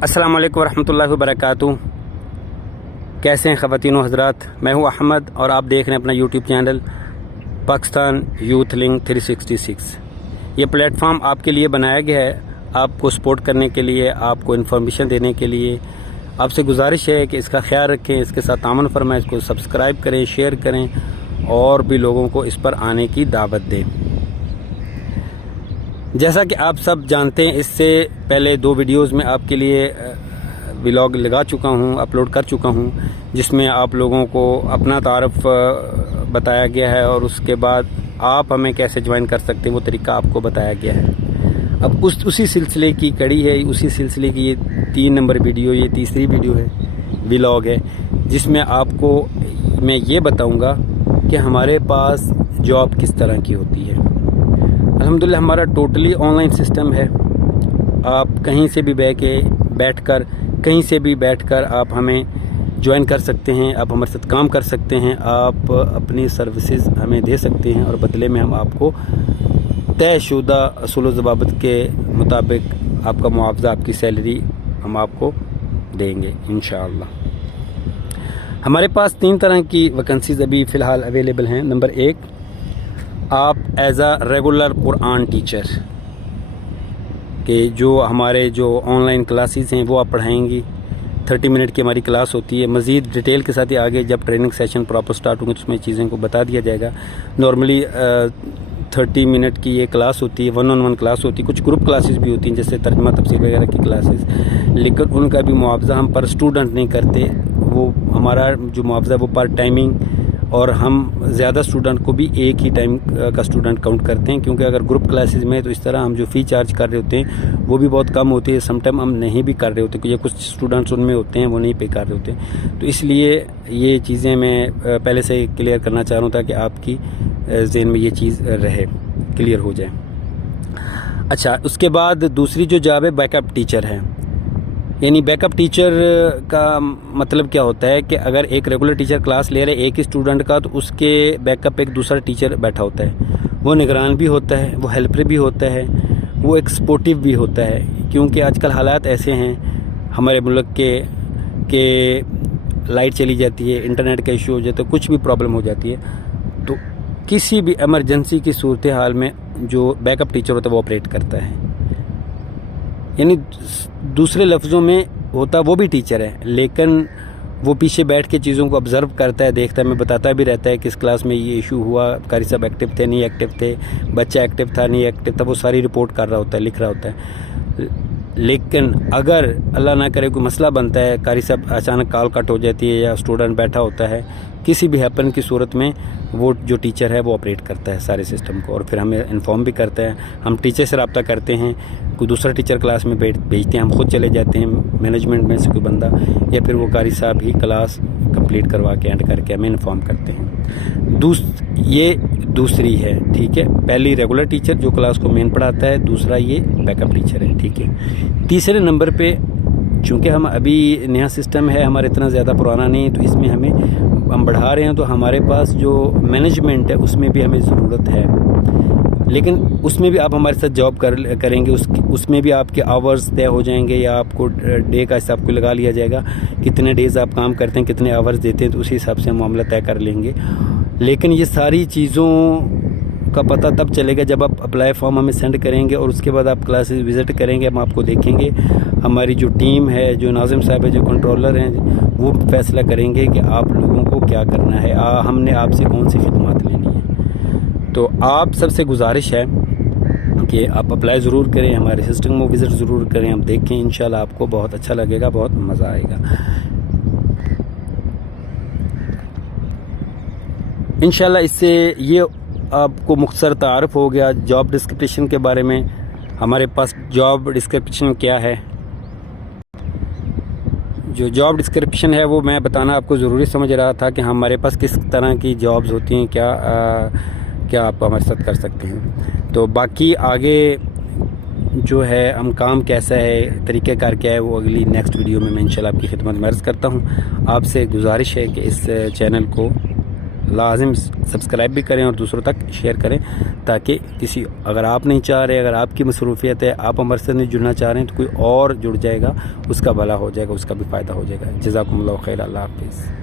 अस्सलाम वालेकुम रहमतुल्लाहि व बरकातुहू। कैसे हैं ख़वातीन व हज़रात, मैं हूं अहमद और आप देख रहे हैं अपना YouTube channel Pakistan youth link 366। ये प्लेटफॉर्म आपके लिए बनाया गया है, आपको सपोर्ट करने के लिए, आपको इन्फॉर्मेशन देने के लिए। आपसे गुजारिश है कि इसका ख्याल रखें, इसके साथ तामन फरमाएं, इसको सब्सक्राइब करें, शेयर करें और भी लोगों को इस पर आने की दावत दें। जैसा कि आप सब जानते हैं, इससे पहले 2 वीडियोस में आपके लिए व्लॉग लगा चुका हूं, अपलोड कर चुका हूं, जिसमें आप लोगों को अपना तारफ़ बताया गया है और उसके बाद आप हमें कैसे ज्वाइन कर सकते हैं वो तरीका आपको बताया गया है। अब उसी सिलसिले की कड़ी है, उसी सिलसिले की ये 3 नंबर वीडियो, ये तीसरी वीडियो है, व्लॉग है, जिसमें आपको मैं ये बताऊँगा कि हमारे पास जॉब किस तरह की होती है। अल्हम्दुलिल्लाह हमारा टोटली ऑनलाइन सिस्टम है। आप कहीं से भी कहीं से भी बैठकर आप हमें ज्वाइन कर सकते हैं, आप हमारे साथ काम कर सकते हैं, आप अपनी सर्विसेज हमें दे सकते हैं और बदले में हम आपको तयशुदा असूल व ज़वाबित के मुताबिक आपका मुआवजा, आपकी सैलरी हम आपको देंगे इंशाअल्लाह। हमारे पास 3 तरह की वैकेंसीज अभी फ़िलहाल अवेलेबल हैं। नंबर 1, आप as a regular Quran teacher के जो हमारे जो ऑनलाइन क्लासेस हैं वो आप पढ़ाएंगी। 30 मिनट की हमारी क्लास होती है। मज़ीद डिटेल के साथ ही आगे जब ट्रेनिंग सेशन प्रॉपर स्टार्ट होंगे तो उसमें चीज़ों को बता दिया जाएगा। नॉर्मली 30 मिनट की ये क्लास होती है, 1-on-1 क्लास होती है। कुछ ग्रुप क्लासेस भी होती हैं जैसे तर्जमा तफसीर वगैरह की क्लासेस, लेकिन उनका भी मुआवजा हम पर स्टूडेंट नहीं करते। वो हमारा जो मुआवजा वो पर टाइमिंग, और हम ज़्यादा स्टूडेंट को भी एक ही टाइम का स्टूडेंट काउंट करते हैं, क्योंकि अगर ग्रुप क्लासेस में तो इस तरह हम जो फ़ी चार्ज कर रहे होते हैं वो भी बहुत कम होती है। समटाइम हम नहीं भी कर रहे होते क्योंकि कुछ स्टूडेंट्स उनमें होते हैं वो नहीं पे कर रहे होते, तो इसलिए ये चीज़ें मैं पहले से क्लियर करना चाह रहा हूँ ताकि आपकी ज़हन में ये चीज़ रहे, क्लियर हो जाए। अच्छा, उसके बाद दूसरी जो जॉब है बैकअप टीचर है। यानी बैकअप टीचर का मतलब क्या होता है कि अगर एक रेगुलर टीचर क्लास ले रहे एक ही स्टूडेंट का, तो उसके बैकअप एक दूसरा टीचर बैठा होता है। वो निगरान भी होता है, वो हेल्पर भी होता है, वो एक सपोर्टिव भी होता है। क्योंकि आजकल हालात ऐसे हैं हमारे मुल्क के लाइट चली जाती है, इंटरनेट का इशू हो जाता है, कुछ भी प्रॉब्लम हो जाती है, तो किसी भी एमरजेंसी की सूरत हाल में जो बैकअप टीचर होता है वो ऑपरेट करता है। यानी दूसरे लफ्ज़ों में होता वो भी टीचर है, लेकिन वो पीछे बैठ के चीज़ों को ऑब्ज़र्व करता है, देखता है, मैं बताता भी रहता है कि इस क्लास में ये इशू हुआ, कारी साहब एक्टिव थे, नहीं एक्टिव थे, बच्चा एक्टिव था, नहीं एक्टिव था, वो सारी रिपोर्ट कर रहा होता है, लिख रहा होता है। लेकिन अगर अल्लाह ना करे कोई मसला बनता है, कारी साहब अचानक कॉल कट हो जाती है या स्टूडेंट बैठा होता है, किसी भी हैपन की सूरत में वो जो टीचर है वो ऑपरेट करता है सारे सिस्टम को और फिर हमें इन्फॉर्म भी करता है। हम टीचर से रब्ता करते हैं, कोई दूसरा टीचर क्लास में भेजते हैं, हम खुद चले जाते हैं, मैनेजमेंट में से कोई बंदा, या फिर वो कारी साहब ही क्लास कंप्लीट करवा के एंड करके हमें इन्फॉर्म करते हैं। ये दूसरी है, ठीक है। पहली रेगुलर टीचर जो क्लास को मेन पढ़ाता है, दूसरा ये बैकअप टीचर है, ठीक है। तीसरे नंबर पे चूँकि हम अभी नया सिस्टम है, हमारा इतना ज़्यादा पुराना नहीं है, तो इसमें हम बढ़ा रहे हैं, तो हमारे पास जो मैनेजमेंट है उसमें भी हमें ज़रूरत है। लेकिन उसमें भी आप हमारे साथ जॉब करेंगे, उसमें भी आपके आवर्स तय हो जाएंगे, या आपको डे का हिसाब को लगा लिया जाएगा, कितने डेज़ आप काम करते हैं, कितने आवर्स देते हैं, तो उसी हिसाब से हम मामला तय कर लेंगे। लेकिन ये सारी चीज़ों का पता तब चलेगा जब आप अप्लाई फॉर्म हमें सेंड करेंगे और उसके बाद आप क्लासेस विज़िट करेंगे, हम आपको देखेंगे। हमारी जो टीम है, जो नाज़िम साहब है, जो कंट्रोलर हैं, वो फैसला करेंगे कि आप लोगों को क्या करना है, हमने आपसे कौन सी खिदमत लेनी है। तो आप सबसे गुजारिश है कि आप अप्लाई ज़रूर करें, हमारे सिस्टम में विज़िट ज़रूर करें, हम देखें, इंशाल्लाह आपको बहुत अच्छा लगेगा, बहुत मज़ा आएगा इंशाल्लाह। इससे ये आपको मुख्तसर तारफ़ हो गया जॉब डिस्क्रिप्शन के बारे में। हमारे पास जॉब डिस्क्रिप्शन क्या है, जो जॉब डिस्क्रिप्शन है वो मैं बताना आपको ज़रूरी समझ रहा था कि हमारे पास किस तरह की जॉब्स होती हैं, क्या आप हमारे साथ कर सकते हैं। तो बाकी आगे जो है हम काम कैसा है, तरीक़ेकार क्या है, वो अगली नेक्स्ट वीडियो में मैं इंशाल्लाह आपकी खिदमत में अर्ज़ करता हूँ। आपसे गुजारिश है कि इस चैनल को لازم سبسکرائب بھی کریں اور دوسروں تک شیئر کریں، تاکہ اگر آپ نہیں چاہ رہے، اگر آپ کی مصروفیت ہے، آپ ہمارے سے نہیں جڑنا چاہ رہے ہیں، تو کوئی اور جڑ جائے گا، اس کا بھلا ہو جائے گا، اس کا بھی فائدہ ہو جائے گا۔ جزاکم اللہ خیر، اللہ حافظ۔